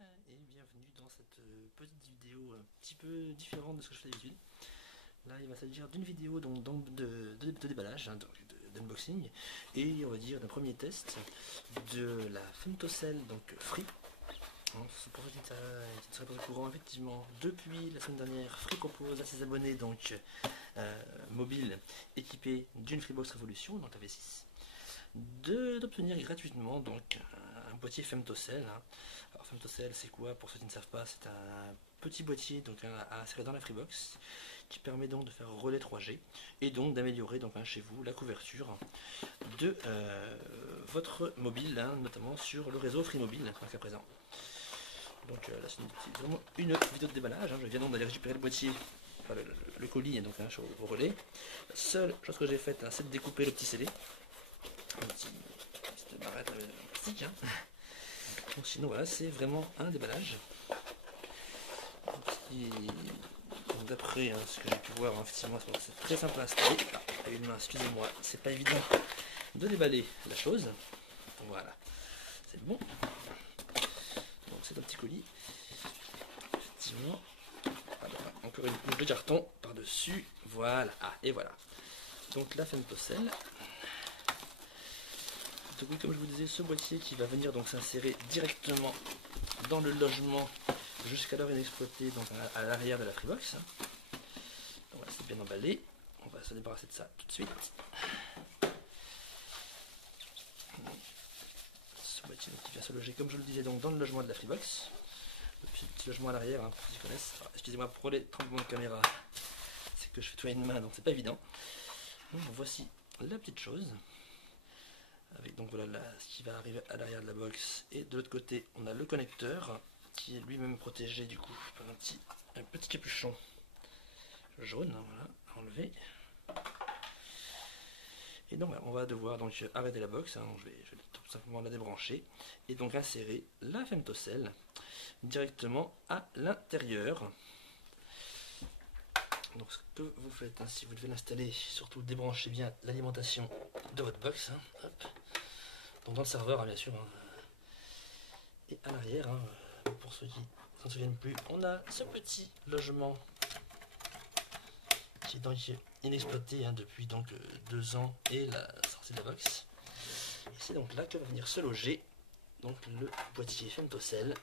Et bienvenue dans cette petite vidéo un petit peu différente de ce que je fais d'habitude. Là, il va s'agir d'une vidéo de déballage, hein, d'unboxing, et on va dire d'un premier test de la Femtocell, donc Free. Hein, pour ceux qui ne seraient pas au courant, effectivement, depuis la semaine dernière, Free propose à ses abonnés donc mobiles équipés d'une Freebox Revolution, donc la V6, d'obtenir gratuitement donc un boîtier Femtocell. Hein. Alors Femtocell, c'est quoi? Pour ceux qui ne savent pas, c'est un petit boîtier donc à insérer dans la Freebox qui permet donc de faire relais 3G et donc d'améliorer donc chez vous la couverture de votre mobile, hein, notamment sur le réseau Free Mobile jusqu'à présent. Donc là c'est vraiment une vidéo de déballage, hein. Je viens donc d'aller récupérer le boîtier, enfin le colis, donc au relais. La seule chose que j'ai faite, hein, c'est de découper le petit CD, une petite barrette en plastique. Hein. Donc, sinon voilà, c'est vraiment un déballage. D'après ce que j'ai pu voir, hein, effectivement c'est très simple à installer. Ah, une main, excusez-moi, c'est pas évident de déballer la chose. Voilà, c'est bon. Donc c'est un petit colis, effectivement. Voilà, encore une couche de carton par-dessus. Voilà, ah, et voilà. Donc la Femtocell. Donc oui, comme je vous disais, ce boîtier qui va venir donc s'insérer directement dans le logement jusqu'alors inexploité, donc à l'arrière de la Freebox. Voilà, c'est bien emballé. On va se débarrasser de ça tout de suite. Ce boîtier qui vient se loger, comme je le disais, donc dans le logement de la Freebox. Le petit logement à l'arrière, hein, pour ceux qui connaissent. Excusez-moi pour les tremblements de caméra, c'est que je fais tout à une main, donc c'est pas évident. Donc voici la petite chose. Avec donc voilà ce qui va arriver à l'arrière de la box. Et de l'autre côté, on a le connecteur qui est lui-même protégé du coup par un petit capuchon jaune, hein, voilà, à enlever. Et donc on va devoir donc arrêter la box, hein, je vais tout simplement la débrancher et donc insérer la Femtocell directement à l'intérieur. Donc ce que vous faites, hein, si vous devez l'installer, surtout débranchez bien l'alimentation de votre box, hein, hop. Donc dans le serveur, hein, bien sûr, hein. Et à l'arrière, hein, pour ceux qui ne s'en souviennent plus, on a ce petit logement qui est donc inexploité, hein, depuis donc 2 ans et la sortie de la box. Et c'est donc là que va venir se loger donc le boîtier Femtocell.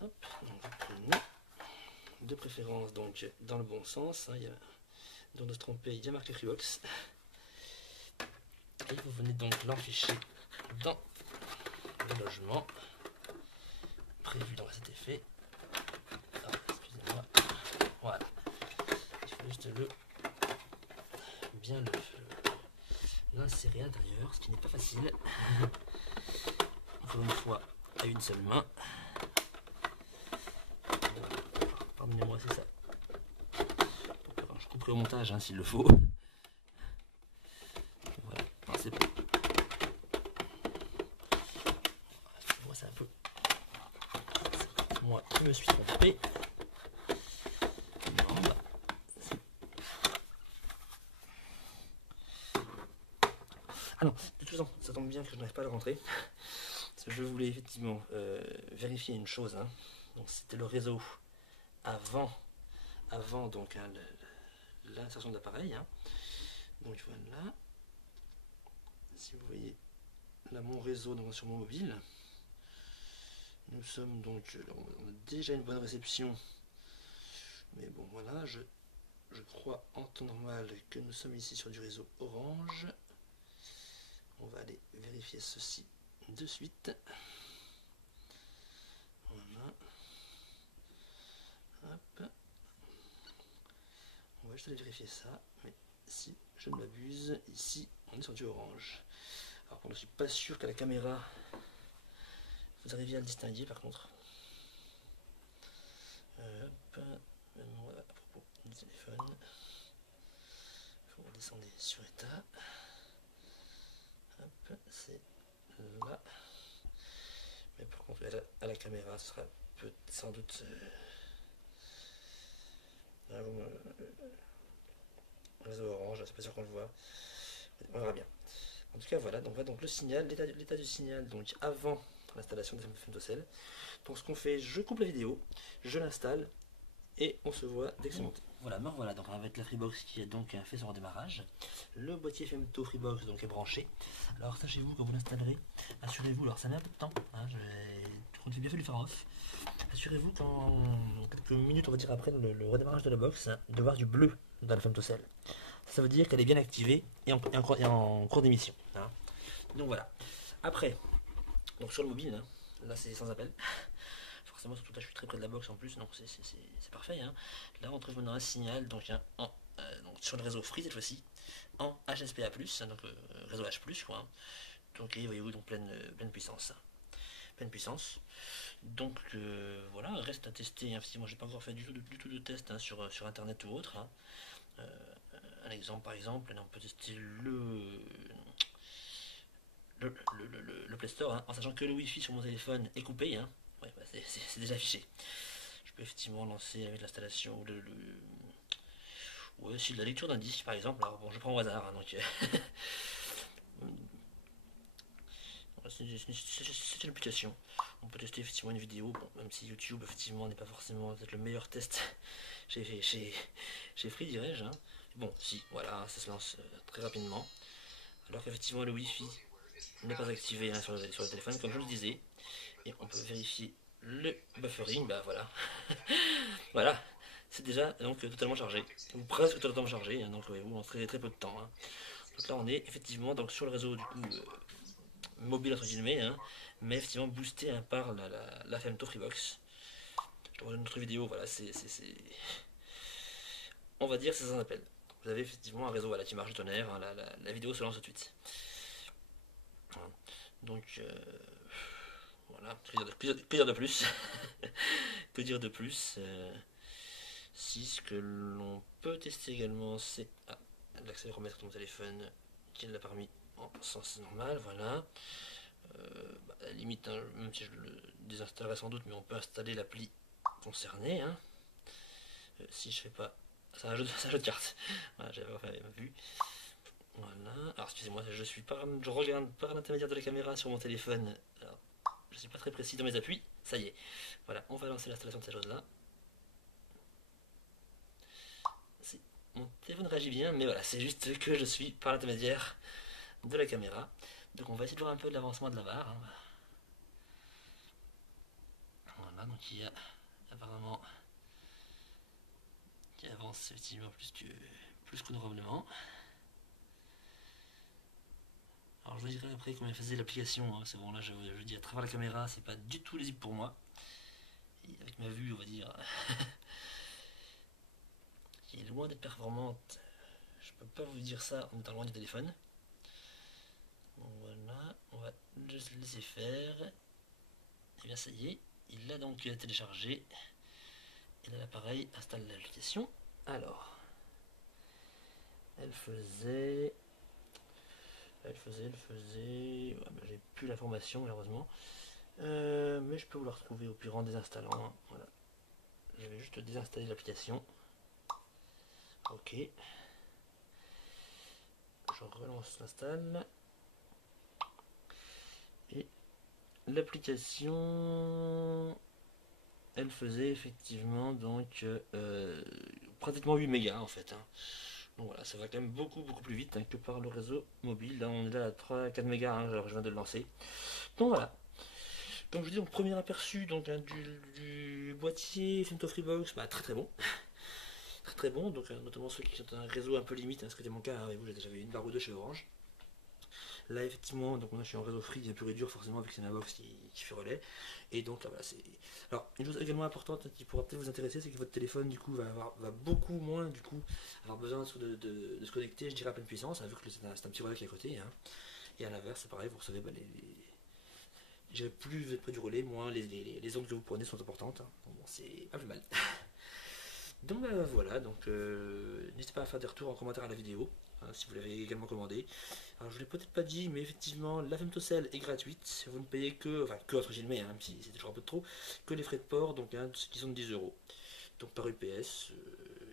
Hop, donc vous prenez de préférence donc dans le bon sens, hein, dans de se tromper, il y a marqué Freebox. Et vous venez donc l'enficher dans le logement prévu dans cet effet. Excusez-moi. Voilà. Il faut juste bien l'insérer à l'intérieur, ce qui n'est pas facile. Encore une fois, à une seule main. Pardonnez-moi, c'est ça. Je couperai au montage, hein, s'il le faut. Voilà, non, c'est bon. Moi, c'est un peu. Moi, je me suis trompé. Non, bah. Ah non, de toute façon, ça tombe bien que je n'arrive pas à le rentrer. Parce que je voulais effectivement vérifier une chose. Hein. Donc, c'était le réseau avant donc hein, l'insertion de l'appareil. Hein. Donc voilà. Si vous voyez là mon réseau donc, sur mon mobile. Nous sommes donc, on a déjà une bonne réception, mais bon voilà, je crois en temps normal que nous sommes ici sur du réseau Orange. On va aller vérifier ceci de suite. Voilà. Hop. On va juste aller vérifier ça, mais si je ne m'abuse, ici on est sur du Orange. Alors je ne suis pas sûr qu'à la caméra vous arriviez à le distinguer par contre. Hop, même à propos du téléphone, il faut redescendre sur état. Hop, c'est là. Mais par contre, à la caméra, ce sera sans doute. Réseau orange, c'est pas sûr qu'on le voit. On verra bien. En tout cas voilà, donc voilà donc le signal, l'état du signal donc avant l'installation de Femtocell. Donc ce qu'on fait, je coupe la vidéo, je l'installe et on se voit dès que c'est monté. Voilà, me revoilà donc avec la Freebox qui a donc fait son redémarrage. Le boîtier Femto Freebox donc est branché. Alors sachez-vous quand vous l'installerez, assurez-vous, alors ça met un peu de temps, hein, j'ai bien fait de le faire off. Assurez-vous qu'en quelques minutes, on va dire après le redémarrage de la box, hein, de voir du bleu dans la Femtocell. Ça veut dire qu'elle est bien activée et en cours d'émission. Hein. Donc voilà. Après, donc sur le mobile, hein, là c'est sans appel. Forcément, surtout là je suis très près de la box en plus, donc c'est parfait. Hein. Là on trouve maintenant un signal donc, hein, donc sur le réseau Free cette fois-ci, en HSPA+, hein, donc réseau H+, quoi. Hein. Donc voyez-vous, donc pleine puissance. Hein. Pleine puissance. Donc voilà, reste à tester. Hein. Moi j'ai pas encore fait du tout de test hein, sur internet ou autre. Hein. Un exemple par exemple, là, on peut tester le Play Store, hein, en sachant que le Wi-Fi sur mon téléphone est coupé. Hein. Ouais, bah c'est déjà affiché. Je peux effectivement lancer avec l'installation ou aussi de la lecture d'un disque par exemple. Alors bon, je prends au hasard, hein, donc c'est une application. On peut tester effectivement une vidéo, bon, même si YouTube effectivement n'est pas forcément peut-être le meilleur test chez Free, dirais-je. Hein. Bon, si, voilà, ça se lance très rapidement. Alors qu'effectivement le Wi-Fi n'est pas activé hein, sur le téléphone, comme je le disais. Et on peut vérifier le buffering, bah voilà. Voilà, c'est déjà donc totalement chargé, ou presque totalement chargé, hein, donc en très peu de temps. Hein. Donc là on est effectivement donc, sur le réseau du coup mobile entre guillemets, hein, mais effectivement boosté hein, par la Femto Freebox. Je te vois une autre vidéo, voilà, on va dire c'est sans appel. Vous avez effectivement un réseau voilà, qui marche du tonnerre, hein, la vidéo se lance tout de suite. Hein. Donc voilà, que dire de plus Que dire de plus Si ce que l'on peut tester également c'est l'accéléromètre de mon téléphone qui l'a permis en sens normal, voilà. À la limite, hein, même si je le désinstallerai sans doute, mais on peut installer l'appli concernée. Hein. Si je fais pas. C'est un jeu de cartes. Voilà, j'avais pas vu. Voilà. Alors excusez-moi, je regarde par l'intermédiaire de la caméra sur mon téléphone. Alors, je suis pas très précis dans mes appuis. Ça y est. Voilà, on va lancer l'installation de cette chose-là. Mon téléphone réagit bien, mais voilà, c'est juste que je suis par l'intermédiaire de la caméra. Donc on va essayer de voir un peu de l'avancement de la barre. Hein. Voilà, donc il y a apparemment qui avance effectivement plus qu'honorablement. Alors je vous dirai après comment faisait l'application. Hein. C'est bon, là je dis à travers la caméra, c'est pas du tout lisible pour moi. Et avec ma vue, on va dire, qui est loin d'être performante, je peux pas vous dire ça en étant loin du téléphone. Bon, voilà, on va juste le laisser faire. Et bien ça y est, il l'a donc téléchargé. Et là l'appareil installe l'application. Alors, elle faisait. Ouais, bah, j'ai plus l'information malheureusement. Mais je peux vous la retrouver au pire en désinstallant. Hein. Voilà. Je vais juste désinstaller l'application. Ok. Je relance l'install. Et l'application, elle faisait effectivement donc pratiquement 8 mégas en fait. Hein. Donc voilà, ça va quand même beaucoup plus vite hein, que par le réseau mobile. Là on est là à 3-4 mégas, hein, alors je viens de le lancer. Donc voilà. Comme je vous dis, donc premier aperçu donc, hein, du boîtier Femto Freebox, bah, très bon. Très bon, donc notamment ceux qui ont un réseau un peu limite, hein, ce qui était mon cas, hein, vous j'avais une barre ou deux chez Orange. Là effectivement, donc moi je suis en réseau free, bien pur et dur forcément avec ma box qui fait relais. Et donc là voilà, c'est. Alors une chose également importante qui pourra peut-être vous intéresser, c'est que votre téléphone du coup va beaucoup moins du coup avoir besoin de se connecter, je dirais à pleine puissance, hein, vu que c'est un petit relais qui est à côté. Hein. Et à l'inverse, c'est pareil, vous recevez bah, plus vous êtes près du relais, moins les ondes que vous prenez sont importantes. Hein. Bon, c'est pas plus mal. Donc voilà, donc n'hésitez pas à faire des retours en commentaire à la vidéo, hein, si vous l'avez également commandé. Alors je ne l'ai peut-être pas dit, mais effectivement la Femtocell est gratuite, vous ne payez que entre guillemets, hein, même si c'est toujours un peu de trop, que les frais de port, donc hein, qui sont de 10 euros. Donc par UPS,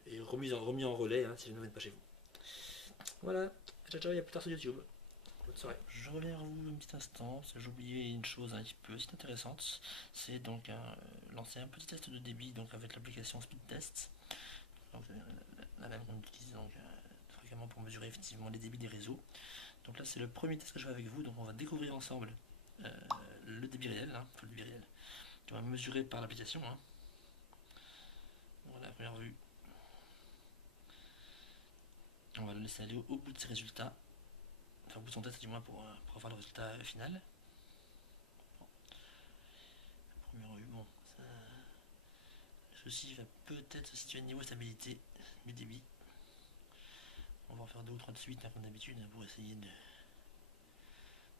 et remis en relais hein, si vous ne venez pas chez vous. Voilà, ciao ciao, et à plus tard sur YouTube. Bonne soirée. Je reviens vers vous un petit instant, parce que j'ai oublié une chose un petit peu aussi intéressante, c'est donc lancer un petit test de débit donc avec l'application Speed Test, donc, la même qu'on utilise donc, fréquemment pour mesurer effectivement les débits des réseaux. Donc là c'est le premier test que je fais avec vous, donc on va découvrir ensemble le débit réel, hein, enfin, le débit réel, qui va mesurer par l'application. Hein. Voilà la première vue. On va le laisser aller au bout de ses résultats, enfin au bout de son test du moins pour avoir le résultat final. Première vue, bon, ça... Ceci va peut-être se situer au niveau stabilité du débit. On va en faire 2 ou 3 de suite, hein, comme d'habitude, pour essayer de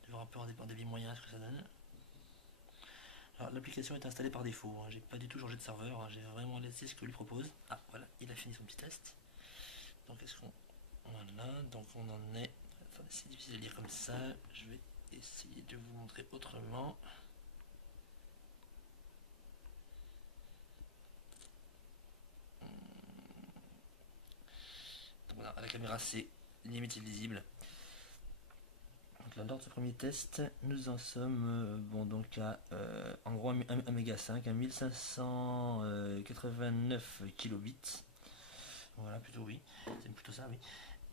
voir un peu en débit moyen ce que ça donne. Alors l'application est installée par défaut, hein, j'ai pas du tout changé de serveur, hein, j'ai vraiment laissé ce que lui propose. Ah voilà, il a fini son petit test. Donc est-ce qu'on... Voilà, donc on en est... Attendez, c'est difficile de lire comme ça, je vais essayer de vous montrer autrement. Donc voilà, à la caméra c'est limite illisible. Donc là, lors de ce premier test, nous en sommes bon, donc à en gros 1 méga 5, à 1589 kilobits. Voilà, plutôt oui, c'est plutôt ça, oui.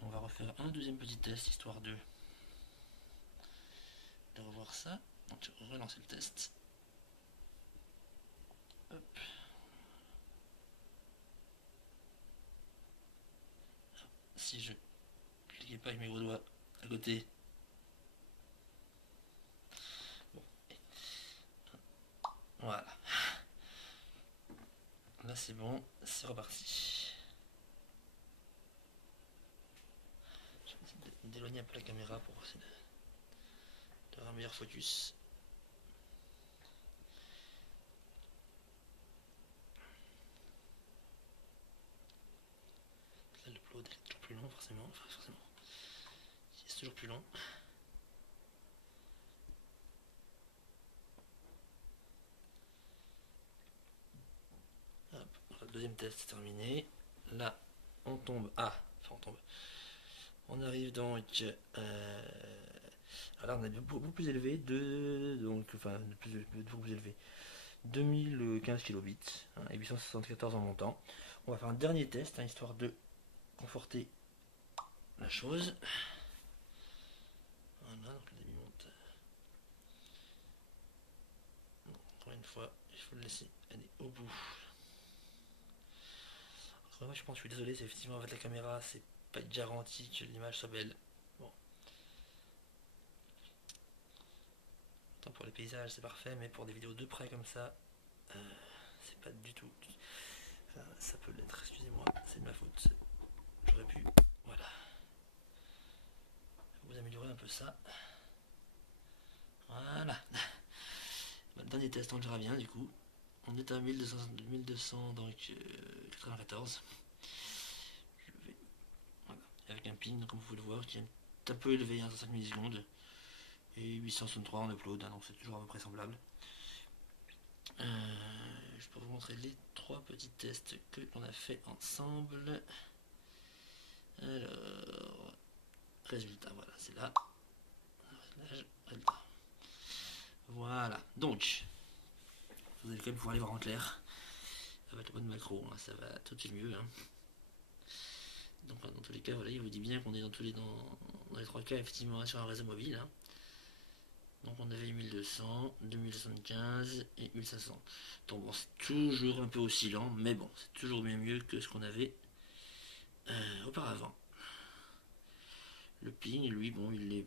On va refaire un deuxième petit test histoire de revoir ça. Donc je vais relancer le test. Hop. Si je cliquais pas avec mes gros doigts à côté. Bon. Voilà. Là c'est bon, c'est reparti. Je vais essayer d'éloigner un peu la caméra pour essayer d'avoir un meilleur focus. Là l'upload est toujours plus long forcément. Enfin forcément. C'est toujours plus long. Hop, le deuxième test est terminé. Là on tombe. Ah, enfin on tombe. On arrive donc alors on est beaucoup plus élevé donc enfin beaucoup plus élevé 2015 kilobits, hein, et 874 en montant. On va faire un dernier test, hein, histoire de conforter la chose. Voilà, donc le débit monte. Encore une fois, il faut le laisser aller au bout. Encore une fois, je suis désolé, c'est effectivement avec la caméra, c'est pas garanti que l'image soit belle. Bon. Tant pour les paysages, c'est parfait, mais pour des vidéos de près comme ça, c'est pas du tout. Enfin, ça peut l'être, excusez-moi, c'est de ma faute. J'aurais pu, voilà, vous améliorer un peu ça. Voilà. Le dernier test, on le verra bien du coup. On est à 1200 donc 94. Je vais, voilà, avec un ping, comme vous pouvez le voir, qui est un peu élevé, hein, 105 millisecondes. Et 863 en upload, hein, donc c'est toujours à peu près semblable. Je peux vous montrer les 3 petits tests que l'on a fait ensemble. Alors, résultat, voilà, c'est là. Résultat. Voilà, donc, vous allez quand même pouvoir les voir en clair. Avec la bonne macro, hein, ça va tout de suite mieux. Hein. Donc, dans tous les cas, voilà, il vous dit bien qu'on est dans les 3 cas, effectivement, sur un réseau mobile. Hein. Donc, on avait 1200, 2075 et 1500. Donc, bon, c'est toujours un peu oscillant, mais bon, c'est toujours bien mieux que ce qu'on avait auparavant. Le ping, lui, bon, il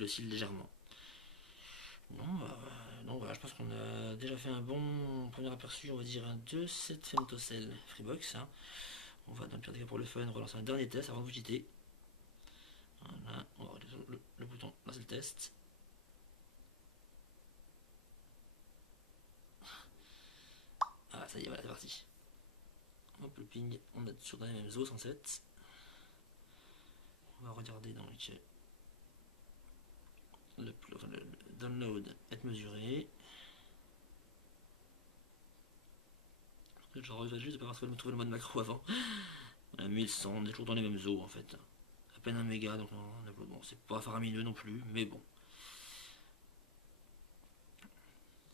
oscille légèrement. Non, voilà, je pense qu'on a déjà fait un bon premier aperçu, on va dire, de cette Femtocell Freebox. Hein. On va dans le pire des cas pour le fun relancer un dernier test avant de vous quitter. Voilà, on va le bouton lancer le test. Ah, ça y est, voilà, c'est parti. Hop, le ping, on est toujours dans les mêmes eaux, 107. On va regarder donc le download être mesuré. Je regrette juste de ne pas avoir trouvé le mode macro avant. Voilà, 1100, on est toujours dans les mêmes eaux en fait. peine 1 méga, donc bon, c'est pas faramineux non plus, mais bon.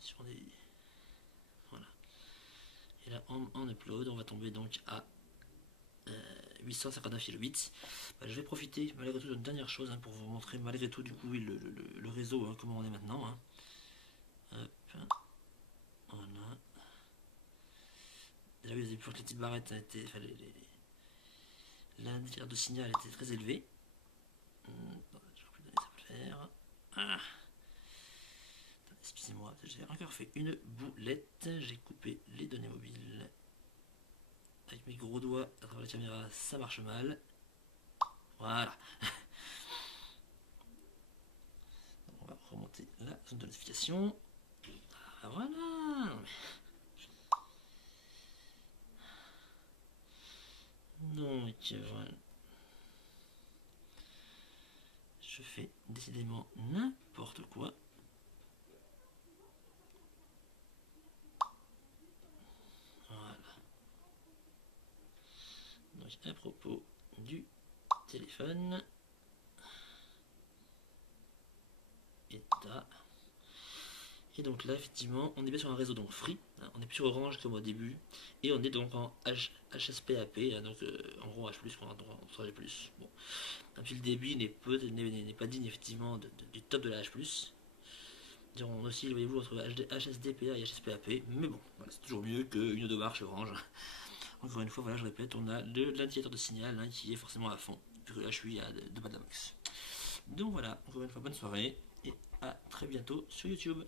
Sur des... Voilà. Et là, en upload, on va tomber donc à 859 kilobits. Je vais profiter malgré tout d'une dernière chose pour vous montrer malgré tout du coup le réseau, comment on est maintenant. Hop. Voilà. Déjà vous avez vu que les petites barrettes étaient, l'indicateur de signal était très élevé. J'aurais pu donner ça pour le faire. Ah. Excusez-moi, j'ai encore fait une boulette. J'ai coupé les données mobiles. Avec mes gros doigts à travers la caméra, ça marche mal. Voilà. On va remonter la zone de notification. Ah, voilà. Donc, voilà. Je fais décidément n'importe quoi. Voilà. Donc, à propos du téléphone, état. Et donc là, effectivement, on est bien sur un réseau donc free. On est plus sur Orange comme au début. Et on est donc en HSPAP, donc en gros H+, en 3G+. Bon. Puis le débit n'est pas digne effectivement du top de la H+. On oscille, voyez-vous, entre HSDPA et HSPAP. Mais bon, voilà, c'est toujours mieux qu'une ou deux marches Orange. Encore une fois, voilà, je répète, on a l'indicateur de signal qui est forcément à fond. Vu que là, je suis à 2 bas de la max. Donc voilà, encore une fois, bonne soirée. Et à très bientôt sur YouTube.